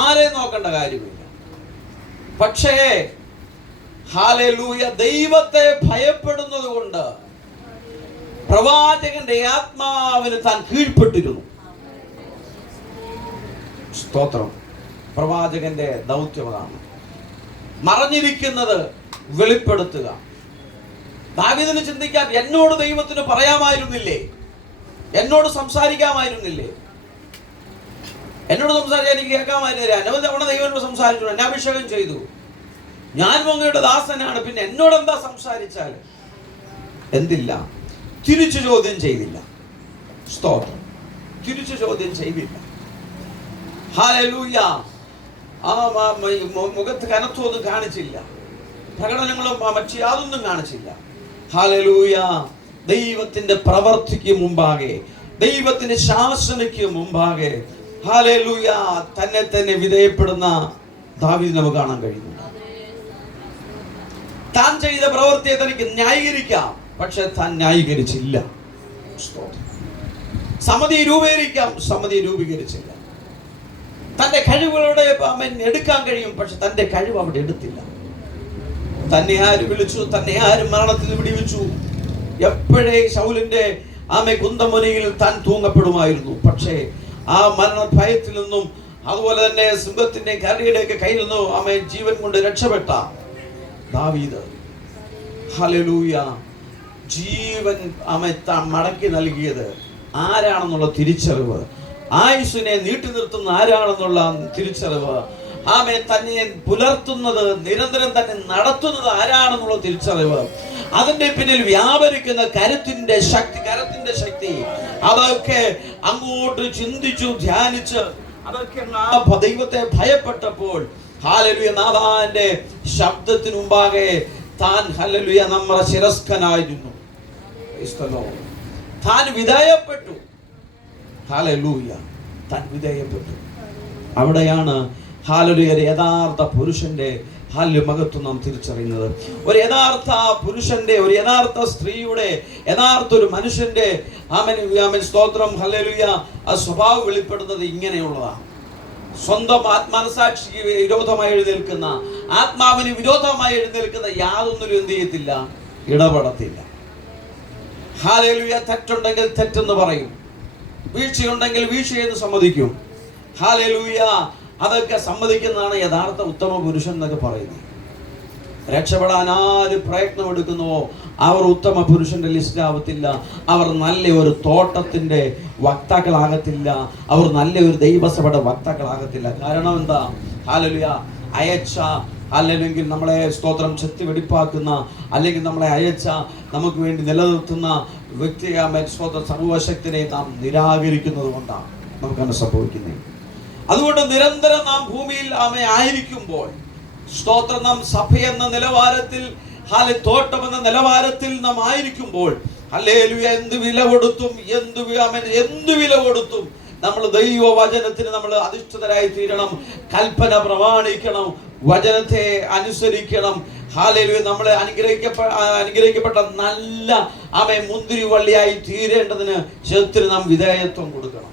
ആരെയും നോക്കേണ്ട കാര്യമില്ല. പക്ഷേ ഹല്ലേലൂയ, ദൈവത്തെ ഭയപ്പെടുന്നത് കൊണ്ട് പ്രവാചകന്റെ ആത്മാവിന് താൻ കീഴ്പ്പെട്ടിരുന്നു. സ്തോത്രം. പ്രവാചകന്റെ ദൗത്യമാണ് മറഞ്ഞിരിക്കുന്നത് വെളിപ്പെടുത്തുക. ദാവീദിന് ചിന്തിക്കാം, എന്നോട് ദൈവത്തിന് പറയാമായിരുന്നില്ലേ, എന്നോട് സംസാരിക്കാമായിരുന്നില്ലേ, എന്നോട് സംസാരിക്കാൻ എനിക്ക് കേൾക്കാമായിരുന്നില്ല. അനവധി തവണ ദൈവനോട് സംസാരിച്ചു, എന്നെ അഭിഷേകം ചെയ്തു, ഞാൻ അങ്ങയുടെ ദാസനാണ്, പിന്നെ എന്നോട് എന്താ സംസാരിച്ചാൽ എന്തില്ല. തിരിച്ചു ചോദ്യം ചെയ്തില്ല. സ്തോത്രം. തിരിച്ചു ചോദ്യം ചെയ്തില്ല. ഹല്ലേലൂയ. മുഖത്ത് കനത്തൊന്നും കാണിച്ചില്ല, പ്രകടനങ്ങളും മറ്റു യാതൊന്നും കാണിച്ചില്ല. ഹല്ലേലൂയ. ദൈവത്തിന്റെ പ്രവർത്തിക്ക് മുമ്പാകെ, ദൈവത്തിന്റെ ശാസനയ്ക്ക് മുമ്പാകെ ഹല്ലേലൂയ തന്നെ വിധേയപ്പെടുന്ന ദാവീദിനെ നമുക്ക് കാണാൻ കഴിയുന്നു. താൻ ചെയ്ത പ്രവൃത്തിയെ തനിക്ക് ന്യായീകരിക്കാം, പക്ഷെ താൻ ന്യായീകരിച്ചില്ല. സമിതി രൂപീകരിക്കാം, സമിതി രൂപീകരിച്ചില്ല. തന്റെ കഴിവുകളുടെ എടുക്കാൻ കഴിയും, പക്ഷെ തന്റെ കഴിവ് അവിടെ എടുത്തില്ല. തന്നെ ആര് വിളിച്ചു, തന്നെ ആര് മരണത്തിൽ വിടിവിച്ചു. എപ്പോഴേ ശൗലിന്റെ കുന്തമുനയിൽ താൻ തൂങ്ങപ്പെടുമായിരുന്നു. പക്ഷേ ആ മരണ ഭയത്തിൽ നിന്നും അതുപോലെ തന്നെ സിംഹത്തിന്റെ കരടിയുടെ ഒക്കെ കയ്യിൽ നിന്നും ജീവൻ കൊണ്ട് രക്ഷപ്പെട്ട ദാവീദ് ഹല്ലേലൂയ ജീവൻ താൻ മടക്കി നൽകിയത് ആരാണെന്നുള്ള തിരിച്ചറിവ്, ആയുസ്സിനെ നീട്ടി നിർത്തുന്ന ആരാണെന്നുള്ള തിരിച്ചറിവ്, തന്നെ പുലർത്തുന്നത് നിരന്തരം തന്നെ നടത്തുന്നത് ആരാണെന്നുള്ള തിരിച്ചറിവ്, അതിന്റെ പിന്നിൽ വ്യാപരിക്കുന്ന കരത്തിന്റെ ശക്തി, അതൊക്കെ അങ്ങോട്ട് ചിന്തിച്ചു ധ്യാനിച്ച് അതൊക്കെ ദൈവത്തെ ഭയപ്പെട്ടപ്പോൾ ഹല്ലേലൂയ നാഥാന്റെ ശബ്ദത്തിനു മുമ്പാകെ താൻ ഹല്ലേലൂയ നമ്മുടെ ശിരസ്കനായിരുന്നു. താൻ വിധേയപ്പെട്ടു. ഹല്ലേലൂയ താൻ വിധേയപ്പെട്ടു. അവിടെയാണ് ഹല്ലേലൂയ, യഥാർത്ഥ പുരുഷന്റെ മഹത്വം നാം തിരിച്ചറിയുന്നത്. ഒരു യഥാർത്ഥ പുരുഷന്റെ, ഒരു യഥാർത്ഥ സ്ത്രീയുടെ, യഥാർത്ഥ ഒരു മനുഷ്യന്റെ സ്തോത്രം ഹല്ലേലൂയ, ആ സ്വഭാവം വെളിപ്പെടുന്നത് ഇങ്ങനെയുള്ളതാണ്. സ്വന്തം മനസാക്ഷിക്ക് വിരോധമായി എഴുന്നേൽക്കുന്ന, ആത്മാവിന് വിരോധമായി എഴുന്നേൽക്കുന്ന യാതൊന്നിലും എന്ത് ചെയ്യത്തില്ല, ഇടപെടത്തില്ല. ഹല്ലേലൂയ. തെറ്റുണ്ടെങ്കിൽ തെറ്റെന്ന് പറയും, വീഴ്ചയുണ്ടെങ്കിൽ വീഴ്ചയെന്ന് സമ്മതിക്കും. ഹല്ലേലൂയ. അതൊക്കെ സമ്മതിക്കുന്നതാണ് യഥാർത്ഥ ഉത്തമ പുരുഷൻ എന്നൊക്കെ പറയുന്നത്. രക്ഷപ്പെടാൻ ആര് പ്രയത്നം എടുക്കുന്നുവോ അവർ ഉത്തമ പുരുഷന്റെ ലിസ്റ്റിലാവത്തില്ല. അവർ നല്ല ഒരു തോട്ടത്തിന്റെ വക്താക്കളാകത്തില്ല. അവർ നല്ല ഒരു ദൈവസഭയുടെ വക്താക്കളാകത്തില്ല. കാരണം എന്താ? ഹല്ലേലൂയ. അയച്ച അല്ലെങ്കിൽ നമ്മളെ സ്തോത്രം ശക്തി വെടിപ്പാക്കുന്ന, അല്ലെങ്കിൽ നമ്മളെ അയച്ച നമുക്ക് വേണ്ടി നിലനിർത്തുന്ന വ്യക്തിയെ സ്തോത്രം സർവശക്തിനെ നാം നിരാകരിക്കുന്നത് കൊണ്ടാണ് നമുക്കങ്ങനെ സംഭവിക്കുന്നത്. അതുകൊണ്ട് നിരന്തരം നാം ഭൂമിയിൽ ആയിരിക്കുമ്പോൾ സ്തോത്രം നാം സഭ എന്ന നിലവാരത്തിൽ, തോട്ടം എന്ന നിലവാരത്തിൽ നാം ആയിരിക്കുമ്പോൾ ഹല്ലേലൂയ, എന്ത് വില കൊടുത്തും എന്ത് വില കൊടുത്തും നമ്മൾ ദൈവവചനത്തിന് നമ്മൾ അധിഷ്ഠിതരായി തീരണം. കൽപ്പന പ്രമാണിക്കണം, വചനത്തെ അനുസരിക്കണം. ഹല്ലേലൂയ. നമ്മളെ അനുഗ്രഹിക്കപ്പെട്ട നല്ല മുന്തിരി വള്ളിയായി തീരേണ്ടതിന് ശക്തിന് നാം വിധേയത്വം കൊടുക്കണം.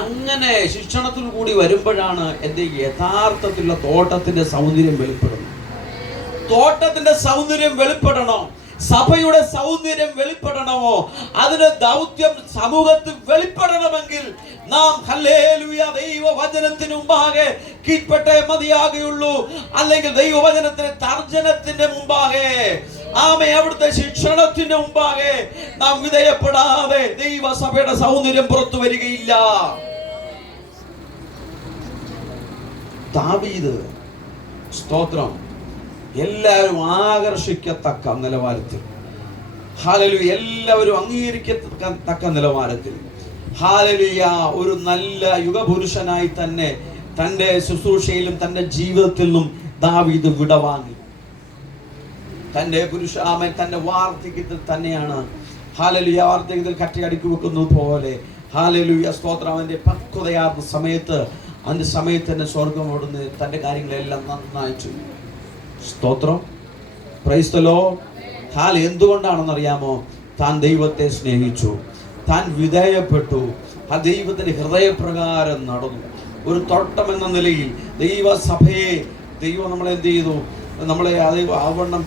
അങ്ങനെ ശിക്ഷണത്തിൽ കൂടി വരുമ്പോഴാണ് എൻ്റെ യഥാർത്ഥത്തിലുള്ള തോട്ടത്തിന്റെ സൗന്ദര്യം വെളിപ്പെടുന്നത്. തോട്ടത്തിന്റെ സൗന്ദര്യം വെളിപ്പെടണോ, സഭയുടെ സൗന്ദര്യം വെളിപ്പെടണമോ, അതിന്റെ ദൗത്യം സമൂഹത്തിൽ വെളിപ്പെടണമെങ്കിൽ നാം ഹല്ലേലൂയ ദൈവവചനത്തിന് മുമ്പാകെ കീഴ്പ്പെട്ടേ മതിയാകുള്ളൂ. അല്ലെങ്കിൽ ദൈവവചനത്തിന്റെ തർജ്ജനത്തിന്റെ മുമ്പാകെ, അവിടുത്തെ ശിക്ഷണത്തിന്റെ മുമ്പാകെ നാം വിധേയപ്പെടാതെ ദൈവസഭയുടെ സൗന്ദര്യം പുറത്തു വരികയില്ല. ദാവീദ് സ്തോത്രം എല്ലാവരും ആകർഷിക്കത്തക്ക നിലവാരത്തിൽ, ഹല്ലേലൂയ, എല്ലാവരും അംഗീകരിക്കത്തക്ക നിലവാരത്തിൽ, ഹല്ലേലൂയ, ഒരു നല്ല യുഗപുരുഷനായി തന്നെ തൻ്റെ ശുശ്രൂഷയിലും തൻ്റെ ജീവിതത്തിൽ നിന്നും ദാവീദ് വിടവാങ്ങി. തൻ്റെ തൻ്റെ വാർദ്ധക്യത്തിൽ തന്നെയാണ് ഹല്ലേലൂയ, വാർദ്ധക്യത്തിൽ കറ്റയടിക്ക് വെക്കുന്നത് പോലെ ഹല്ലേലൂയ സ്തോത്രം അവൻ്റെ പക്വതയാർന്ന സമയത്ത്, അതിൻ്റെ സമയത്ത് തന്നെ സ്വർഗം ഓടുന്ന തൻ്റെ കാര്യങ്ങളെല്ലാം നന്നായി ചെയ്യും. സ്തോത്രം, പ്രൈസ് ദി ലോർഡ്. എന്തുകൊണ്ടാണെന്നറിയാമോ? താൻ ദൈവത്തെ സ്നേഹിച്ചു, താൻ വിധേയപ്പെട്ടു, ആ ദൈവത്തിന്റെ ഹൃദയപ്രകാരം നടന്നു. ഒരു തോട്ടം എന്ന നിലയിൽ ദൈവസഭയെ ദൈവം നമ്മളെ എന്ത് ചെയ്തു? നമ്മളെ ആവണ്ണം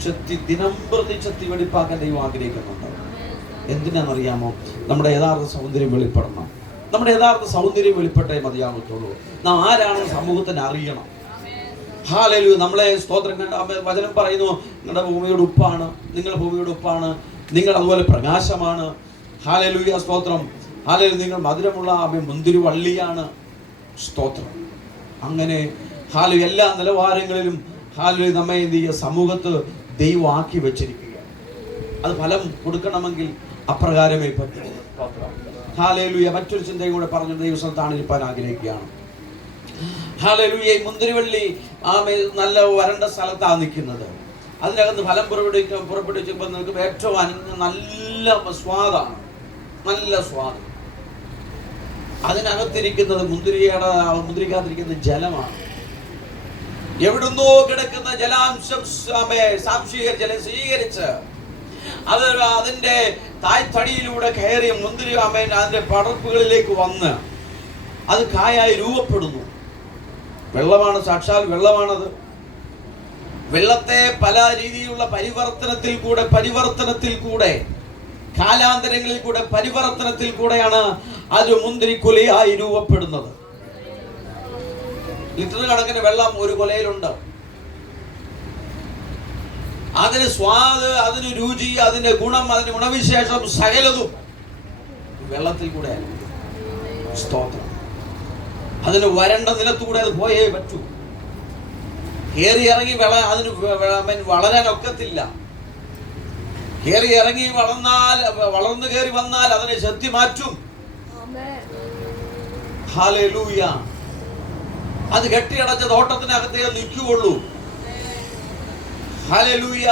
ദിനം പ്രതി ശക്തി വെടിപ്പാക്കാൻ ദൈവം ആഗ്രഹിക്കുന്നുണ്ട്. എന്തിനാണെന്നറിയാമോ? നമ്മുടെ യഥാർത്ഥ സൗന്ദര്യം വെളിപ്പെടണം. നമ്മുടെ യഥാർത്ഥ സൗന്ദര്യം വെളിപ്പെട്ടേ മതിയാകത്തുള്ളൂ. നാം ആരാണെന്ന് സമൂഹത്തിന് അറിയണം. ഹല്ലേലൂയ. നമ്മളെ സ്തോത്രം കണ്ട വചനം പറയുന്നു, നിങ്ങളുടെ ഭൂമിയുടെ ഉപ്പാണ്, നിങ്ങൾ ഭൂമിയുടെ ഉപ്പാണ്, നിങ്ങൾ അതുപോലെ പ്രകാശമാണ്. ഹല്ലേലൂയ സ്തോത്രം. ഹല്ലേലൂയ. നിങ്ങൾ മധുരമുള്ള മുന്തിരി വള്ളിയാണ്. സ്തോത്രം. അങ്ങനെ ഹല്ലേലൂയ എല്ലാ നിലവാരങ്ങളിലും ഹല്ലേലൂയ നമ്മെ എന്ത് ചെയ്യുക? സമൂഹത്ത് ദൈവം ആക്കി വെച്ചിരിക്കുക. അത് ഫലം കൊടുക്കണമെങ്കിൽ അപ്രകാരമേ പറ്റൂ. സ്തോത്രം. ഹല്ലേലൂയ. മറ്റൊരു ചിന്തയും കൂടെ പറഞ്ഞു ദൈവസ്ഥലത്താണ് ഇരിപ്പാൻ ആഗ്രഹിക്കുകയാണ്. ഹല്ലേലൂയ. മുന്തിരിവള്ളി നല്ല വരണ്ട സ്ഥലത്താണ് നിൽക്കുന്നത്. അതിനകത്ത് ഫലം പുറപ്പെടുവിക്കുമ്പോൾ നിങ്ങൾക്ക് ഏറ്റവും നല്ല സ്വാദാണ്, നല്ല സ്വാദ്. അതിനകത്തിരിക്കുന്നത് മുന്തിരിക്കകത്തിരിക്കുന്ന ജലമാണ്. എവിടുന്നോ കിടക്കുന്ന ജലാംശം ജലം സ്വീകരിച്ച് അത് അതിന്റെ തായ്തടിയിലൂടെ കയറി മുന്തിരി അതിന്റെ പടർപ്പുകളിലേക്ക് വന്ന് അത് കായായി രൂപപ്പെടുന്നു. വെള്ളമാണ്, സാക്ഷാൽ വെള്ളമാണത്. വെള്ളത്തെ പല രീതിയിലുള്ള പരിവർത്തനത്തിൽ കൂടെ കാലാന്തരങ്ങളിൽ കൂടെ പരിവർത്തനത്തിൽ കൂടെയാണ് അത് മുന്തിരിക്കൊലയായി രൂപപ്പെടുന്നത്. ലിറ്റർ കണക്കിന് വെള്ളം ഒരു കൊലയിലുണ്ട്. അതിന് സ്വാദ്, അതിന് രുചി, അതിന്റെ ഗുണം, അതിന്റെ ഗുണവിശേഷം സകലതും വെള്ളത്തിൽ കൂടെയാണ്. സ്തോത്രം. അതിന് വരണ്ട നിലത്തൂടെ അത് പോയേ പറ്റൂ. കയറി ഇറങ്ങി അതിന് വളരാൻ ഒക്കത്തില്ല. കയറി ഇറങ്ങി വളർന്നു കയറി വന്നാൽ അതിനെ ശക്തി മാറ്റും. ഹല്ലേലൂയ. അത് കെട്ടിയടച്ച തോട്ടത്തിനകത്തേ നിൽക്കുകയുള്ളൂ. ഹല്ലേലൂയ.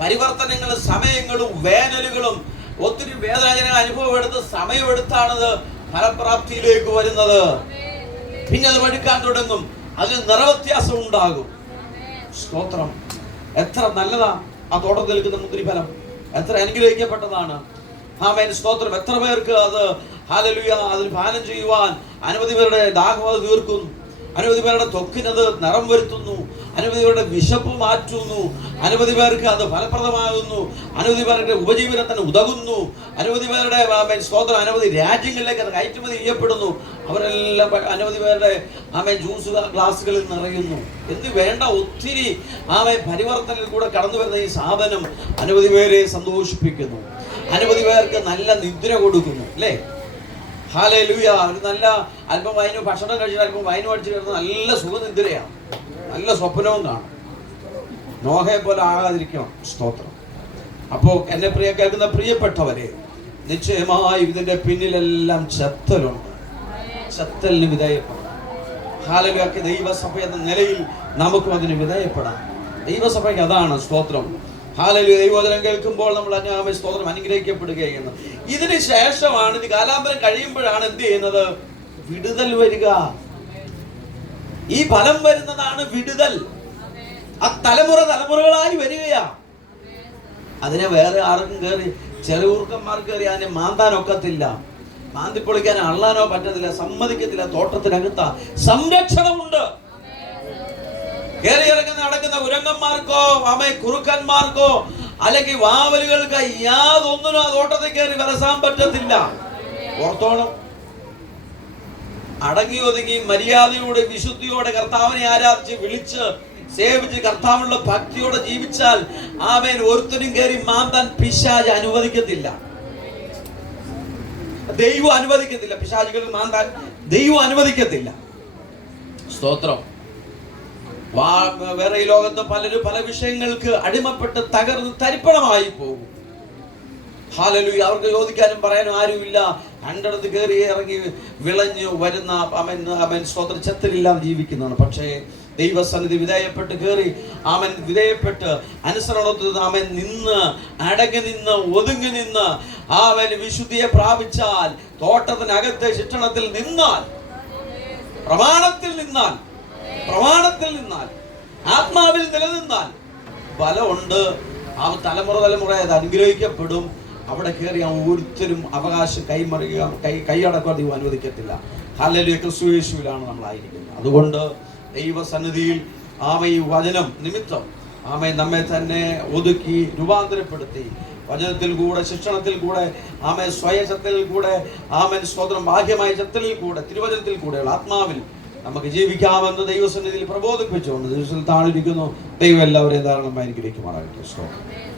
പരിവർത്തനങ്ങളും സമയങ്ങളും വേനലുകളും ഒത്തിരി വേദന അനുഭവമെടുത്ത് സമയമെടുത്താണത് ഫലപ്രാപ്തിയിലേക്ക് വരുന്നത്. പിന്നെ അത് വഴുക്കാൻ തുടങ്ങും, അതിന് നിറവ്യത്യാസം ഉണ്ടാകും. സ്തോത്രം. എത്ര നല്ലതാ ആ തോട്ടത്തിൽ നിൽക്കുന്ന മുന്തിരിഫലം, എത്ര അനുഗ്രഹിക്കപ്പെട്ടതാണ്. ആമേൻ, സ്തോത്രം. എത്ര പേർക്ക് അത് ഹല്ലേലൂയ അതിൽ പാനം ചെയ്യുവാൻ അനവധി പേരുടെ ദാഹം അത് തീർക്കുന്നു, അനവധി പേരുടെ ത്വക്കിനത് നിറം വരുത്തുന്നു, അനവധി പേരുടെ വിശപ്പ് മാറ്റുന്നു, അനവധി പേർക്ക് അത് ഫലപ്രദമാകുന്നു, അനവധി പേരുടെ ഉപജീവനത്തിന് ഉതകുന്നു, അനവധി പേരുടെ സ്തോത്രം അനവധി രാജ്യങ്ങളിലേക്ക് അത് കയറ്റുമതി ചെയ്യപ്പെടുന്നു. അവരെല്ലാം അനവധി പേരുടെ ജ്യൂസ് ഗ്ലാസുകളിൽ നിറയുന്നു. എന്ന് വേണ്ട ഒത്തിരി പരിവർത്തനത്തിൽ കൂടെ കടന്നു വരുന്ന ഈ സാധനം അനവധി പേരെ സന്തോഷിപ്പിക്കുന്നു, അനവധി പേർക്ക് നല്ല നിദ്ര കൊടുക്കുന്നു. അല്ലേ? ഹല്ലേലൂയ. ഒരു നല്ല അല്പം വൈന് ഭക്ഷണം കഴിച്ചിട്ട് അല്പം വൈന് അടിച്ചു കിടന്ന് നല്ല സുഖനിദ്രയാണ്, നല്ല സ്വപ്നവും കാണും. നോഹയെ പോലെ ആകാതിരിക്കണം. സ്തോത്രം. അപ്പോൾ എന്നെ കേൾക്കുന്ന പ്രിയപ്പെട്ടവരെ, നിശ്ചയമായും ഇതിന്റെ പിന്നിലെല്ലാം ചെത്തലുണ്ട്, ചെത്തലിന് വിധേയപ്പെടാം. ഹല്ലേലൂയ. ദൈവസഭ എന്ന നിലയിൽ നമുക്കും അതിന് വിധേയപ്പെടാം. ദൈവസഭയ്ക്ക് അതാണ്. സ്തോത്രം. ഹല്ലേലൂയ. ദൈവവചനം കേൾക്കുമ്പോൾ നമ്മൾ സ്തോത്രം അനുഗ്രഹിക്കപ്പെടുകയാണ്. ഇതിന് ശേഷമാണ്, ഇത് കാലാന്തരം കഴിയുമ്പോഴാണ് എന്ത് ചെയ്യുന്നത്? വിടുതൽ വരിക. ഈ ഫലം വരുന്നതാണ് വിടുതൽ. ആ തലമുറകളായി വരികയാ. അതിനെ വേറെ ആർക്കും കയറി, ചില ഊർക്കന്മാർക്ക് കയറി അതിനെ മാന്താനൊക്കത്തില്ല, മാന്തിപ്പൊളിക്കാൻ അള്ളാനോ പറ്റത്തില്ല, സമ്മതിക്കത്തില്ല. തോട്ടത്തിനകത്ത സംരക്ഷണമുണ്ട്. കയറി ഇറങ്ങി നടക്കുന്ന ഉരങ്ങന്മാർക്കോ കുറുക്കന്മാർക്കോ അല്ലെങ്കിൽ വാവലുകൾക്ക് യാതൊന്നിനും ആ തോട്ടത്തിൽ കയറി വരസാൻ പറ്റത്തില്ല. ഓർത്തോണം. അടങ്ങി ഒതുങ്ങി മര്യാദയോടെ വിശുദ്ധിയോടെ കർത്താവിനെ ആരാധിച്ച് വിളിച്ച് സേവിച്ച് കർത്താവിനുള്ള ഭക്തിയോടെ ജീവിച്ചാൽ ആമേൻ ഒരുത്തനും കയറി മാന്താൻ പിശാച് അനുവദിക്കത്തില്ല, ദൈവം അനുവദിക്കത്തില്ല. പിശാചുകൾ മാന്താൻ ദൈവം അനുവദിക്കത്തില്ല. സ്തോത്രം. വേറെ ഈ ലോകത്ത് പലരും പല വിഷയങ്ങൾക്ക് അടിമപ്പെട്ട് തകർന്ന് തരിപ്പണമായി പോകും. ഹല്ലേലൂയ. അവർക്ക് ചോദിക്കാനും പറയാനും ആരുമില്ല. രണ്ടിടത്ത് കയറി ഇറങ്ങി വിളഞ്ഞു വരുന്ന അവൻ സ്തോത്രം ചെത്തലില്ലാതെ ജീവിക്കുന്നതാണ്. പക്ഷേ ദൈവസന്നിധി വിധേയപ്പെട്ട് കയറി വിധേയപ്പെട്ട് അനുസരണത്തിൽ നിന്ന് അടങ്ങി നിന്ന് ഒതുങ്ങി നിന്ന് വിശുദ്ധിയെ പ്രാപിച്ചാൽ, തോട്ടത്തിനകത്തെ ശിക്ഷണത്തിൽ നിന്നാൽ, പ്രമാണത്തിൽ നിന്നാൽ, ആത്മാവിൽ നിലനിന്നാൽ ബലമുണ്ട്. ആ തലമുറ അത് അനുഗ്രഹിക്കപ്പെടും. അവിടെ കയറി ഒരുത്തരും അവകാശം കൈയടക്കാൻ ദൈവം അനുവദിക്കത്തില്ല. ഹല്ലേലൂയ. ക്രിസ്തു യേശുവിലാണ് നമ്മളായിരിക്കുന്നത്. അതുകൊണ്ട് ദൈവസന്നിധിയിൽ ഈ വചനം നിമിത്തം നമ്മെ തന്നെ ഒതുക്കി രൂപാന്തരപ്പെടുത്തി, വചനത്തിൽ കൂടെ ശിക്ഷണത്തിൽ കൂടെ സ്വയചത്തിൽ കൂടെ സ്തോത്രം ബാഹ്യമായ ചത്തലിൽ കൂടെ തിരുവചനത്തിൽ കൂടെയുള്ള ആത്മാവിൽ നമുക്ക് ജീവിക്കാമെന്ന് ദൈവസന്നിധിയിൽ പ്രബോധിപ്പിച്ചുകൊണ്ട് ദിവസത്തിൽ താണിരിക്കുന്നു. ദൈവം എല്ലാവരെയും ധാരാളമായി അനുഗ്രഹിക്കുമാറാകട്ടെ. സ്തോത്രം.